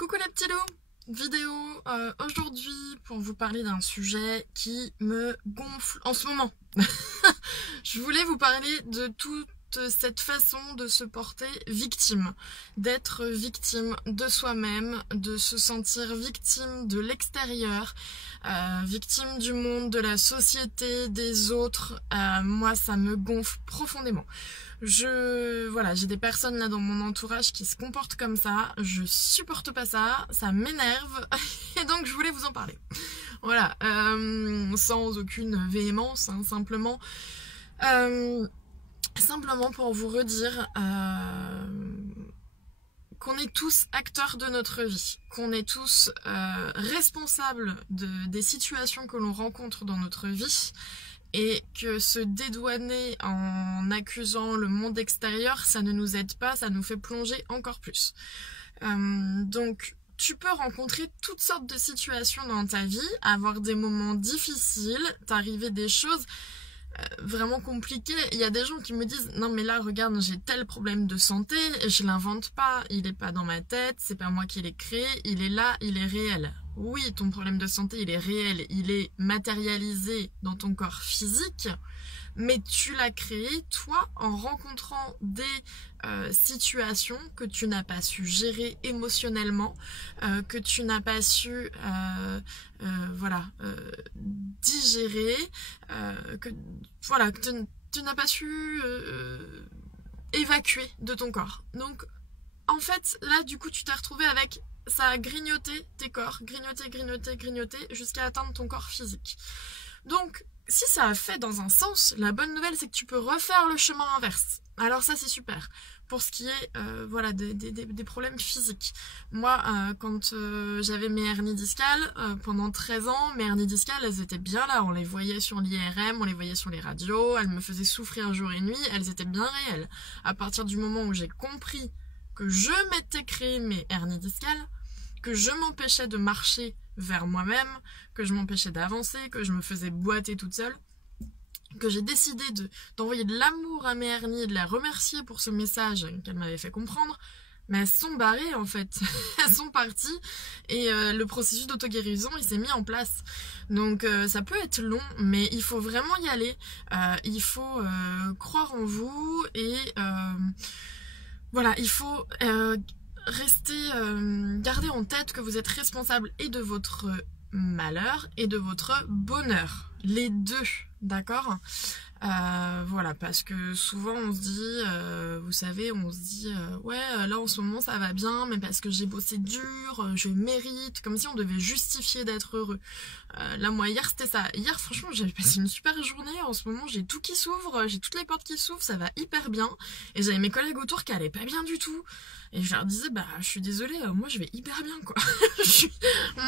Coucou les petits loups, vidéo aujourd'hui pour vous parler d'un sujet qui me gonfle en ce moment. Je voulais vous parler de toute cette façon de se porter victime, d'être victime de soi-même, de se sentir victime de l'extérieur, victime du monde, de la société, des autres. Moi ça me gonfle profondément. Voilà, j'ai des personnes là dans mon entourage qui se comportent comme ça, je supporte pas ça, ça m'énerve et donc je voulais vous en parler. Voilà, sans aucune véhémence, hein, simplement pour vous redire qu'on est tous acteurs de notre vie, qu'on est tous responsables des situations que l'on rencontre dans notre vie. Et que se dédouaner en accusant le monde extérieur, ça ne nous aide pas, ça nous fait plonger encore plus. Donc, tu peux rencontrer toutes sortes de situations dans ta vie, avoir des moments difficiles, t'arriver des choses vraiment compliquées. Il y a des gens qui me disent « Non mais là, regarde, j'ai tel problème de santé, je l'invente pas, il est pas dans ma tête, c'est pas moi qui l'ai créé, il est là, il est réel. » Oui, ton problème de santé, il est réel, il est matérialisé dans ton corps physique, mais tu l'as créé, toi, en rencontrant des situations que tu n'as pas su gérer émotionnellement, que tu n'as pas su digérer, que tu n'as pas su évacuer de ton corps. Donc, en fait, là, du coup, tu t'es retrouvé avec... Ça a grignoté tes corps, grignoté, jusqu'à atteindre ton corps physique. Donc, si ça a fait dans un sens, la bonne nouvelle, c'est que tu peux refaire le chemin inverse. Alors ça, c'est super. Pour ce qui est des problèmes physiques. Moi, quand j'avais mes hernies discales, pendant 13 ans, mes hernies discales, elles étaient bien là. On les voyait sur l'IRM, on les voyait sur les radios. Elles me faisaient souffrir jour et nuit. Elles étaient bien réelles. À partir du moment où j'ai compris que je m'étais créé mes hernies discales, que je m'empêchais de marcher vers moi-même, que je m'empêchais d'avancer, que je me faisais boiter toute seule, que j'ai décidé d'envoyer de l'amour à mes hernies et de les remercier pour ce message qu'elles m'avaient fait comprendre, mais elles sont barrées en fait, elles sont parties et le processus d'auto-guérison il s'est mis en place. Donc ça peut être long, mais il faut vraiment y aller, il faut croire en vous et voilà, il faut garder en tête que vous êtes responsable et de votre malheur et de votre bonheur. Les deux, d'accord ? Voilà, parce que souvent on se dit, vous savez, on se dit ouais, là en ce moment ça va bien, mais parce que j'ai bossé dur, je mérite, comme si on devait justifier d'être heureux. Là moi hier c'était ça, hier franchement j'avais passé une super journée, en ce moment j'ai tout qui s'ouvre, j'ai toutes les portes qui s'ouvrent, ça va hyper bien, et j'avais mes collègues autour qui allaient pas bien du tout, et je leur disais bah je suis désolée, moi je vais hyper bien quoi,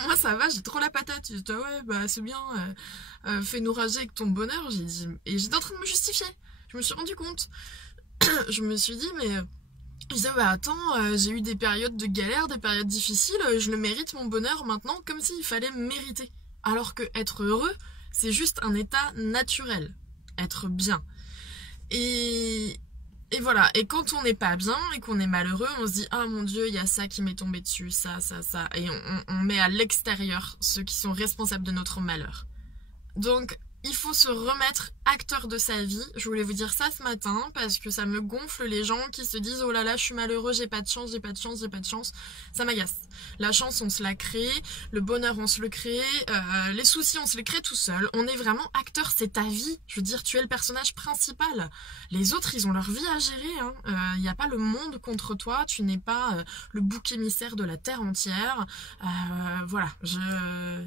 moi ça va, j'ai trop la patate, je dis ouais bah c'est bien, fais-nous rager avec ton bonheur, j'ai dit, et j'étais en train de me justifier, je me suis rendu compte, je me suis dit mais... Je disais bah attends, j'ai eu des périodes de galère, des périodes difficiles, je le mérite mon bonheur maintenant, comme s'il fallait mériter. Alors que être heureux, c'est juste un état naturel, être bien. Et voilà, et quand on n'est pas bien et qu'on est malheureux, on se dit ah mon Dieu, il y a ça qui m'est tombé dessus, ça, et on met à l'extérieur ceux qui sont responsables de notre malheur. Donc il faut se remettre acteur de sa vie. Je voulais vous dire ça ce matin parce que ça me gonfle les gens qui se disent oh là là je suis malheureux, j'ai pas de chance, j'ai pas de chance, j'ai pas de chance. Ça m'agace. La chance on se la crée, le bonheur on se le crée, les soucis on se les crée tout seul. On est vraiment acteur, c'est ta vie. Je veux dire tu es le personnage principal. Les autres ils ont leur vie à gérer. Hein. Y a pas le monde contre toi, tu n'es pas le bouc émissaire de la terre entière. Voilà,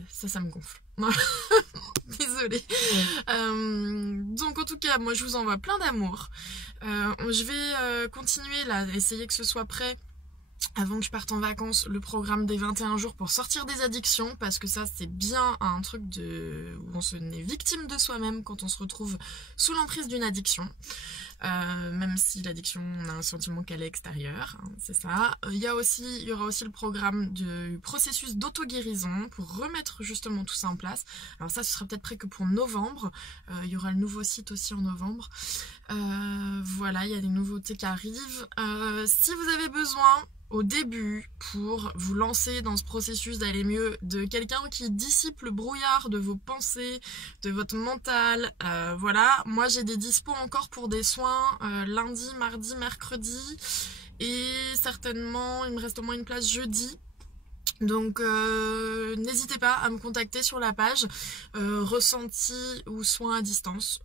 ça me gonfle. Désolée. Donc en tout cas, moi je vous envoie plein d'amour. Je vais continuer là, essayer que ce soit prêt avant que je parte en vacances, le programme des 21 jours pour sortir des addictions, parce que ça c'est bien un truc où on se est victime de soi-même quand on se retrouve sous l'emprise d'une addiction. Même si l'addiction, on a un sentiment qu'elle est extérieure, hein, c'est ça. Il y aura aussi le programme du processus d'auto-guérison pour remettre justement tout ça en place. Alors ça, ce sera peut-être prêt que pour novembre. Il y aura le nouveau site aussi en novembre. Voilà, il y a des nouveautés qui arrivent. Si vous avez besoin au début pour vous lancer dans ce processus d'aller mieux, de quelqu'un qui dissipe le brouillard de vos pensées, de votre mental. Voilà, moi j'ai des dispos encore pour des soins lundi, mardi, mercredi et certainement il me reste au moins une place jeudi. Donc n'hésitez pas à me contacter sur la page ressenti ou soins à distance.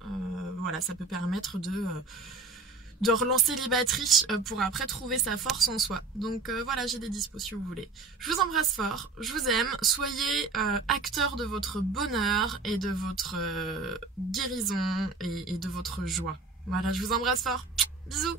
Voilà, ça peut permettre de relancer les batteries pour après trouver sa force en soi. Donc voilà, j'ai des dispos si vous voulez. Je vous embrasse fort, je vous aime, soyez acteurs de votre bonheur et de votre guérison et de votre joie. Voilà, je vous embrasse fort. Bisous.